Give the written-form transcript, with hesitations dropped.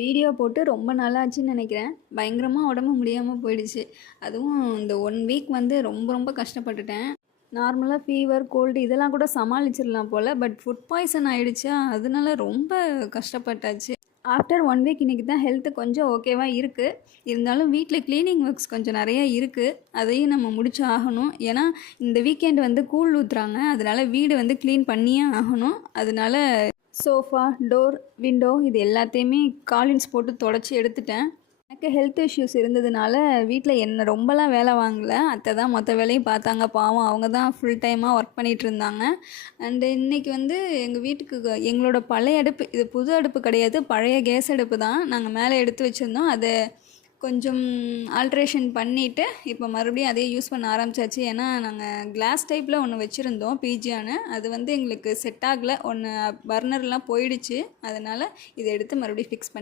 Video போட்டு ரொம்ப நாளாச்சுன்னு நினைக்கிறேன். பயங்கரமாக உடம்பு முடியாமல் போயிடுச்சு. அதுவும் இந்த 1 வீக் வந்து ரொம்ப ரொம்ப கஷ்டப்பட்டுட்டேன். நார்மலாக ஃபீவர், கோல்டு இதெல்லாம் கூட சமாளிச்சிடலாம் போல். பட் ஃபுட் பாய்சன் ஆகிடுச்சா, அதனால ரொம்ப கஷ்டப்பட்டாச்சு. ஆஃப்டர் 1 வீக் இன்றைக்கி தான் ஹெல்த்து கொஞ்சம் ஓகேவாக இருக்குது. இருந்தாலும் வீட்டில் க்ளீனிங் ஒர்க்ஸ் கொஞ்சம் நிறையா இருக்குது. அதையும் நம்ம முடிச்சு ஆகணும். ஏன்னா இந்த வீக்கெண்ட் வந்து கூழ் ஊற்றுறாங்க. அதனால் வீடு வந்து க்ளீன் பண்ணியே ஆகணும். அதனால சோஃபா, டோர், விண்டோ இது எல்லாத்தையுமே காலின்ஸ் போட்டு தொடச்சி எடுத்துட்டேன். எனக்கு ஹெல்த் இஷ்யூஸ் இருந்ததுனால வீட்டில் என்ன ரொம்பலாம் வேலை வாங்கலை. அத்தை தான் மொத்த வேலையும் பார்த்தாங்க. பாவம் அவங்க தான் ஃபுல் டைமாக ஒர்க் பண்ணிகிட்டு இருந்தாங்க. அண்டு இன்றைக்கி வந்து எங்கள் வீட்டுக்கு எங்களோட பழைய அடுப்பு, இது புது அடுப்பு கிடையாது, பழைய கேஸ் அடுப்பு தான் நாங்கள் மேலே எடுத்து வச்சுருந்தோம். அதை கொஞ்சம் ஆல்ட்ரேஷன் பண்ணிவிட்டு இப்போ மறுபடியும் அதே யூஸ் பண்ண ஆரம்பித்தாச்சு. ஏன்னா நாங்கள் கிளாஸ் டைப்பில் ஒன்று வச்சுருந்தோம் பிஜியானு. அது வந்து எங்களுக்கு செட் ஆகலை. ஒன்று பர்னர்லாம் போயிடுச்சு. அதனால் இதை எடுத்து மறுபடியும் ஃபிக்ஸ் பண்ணி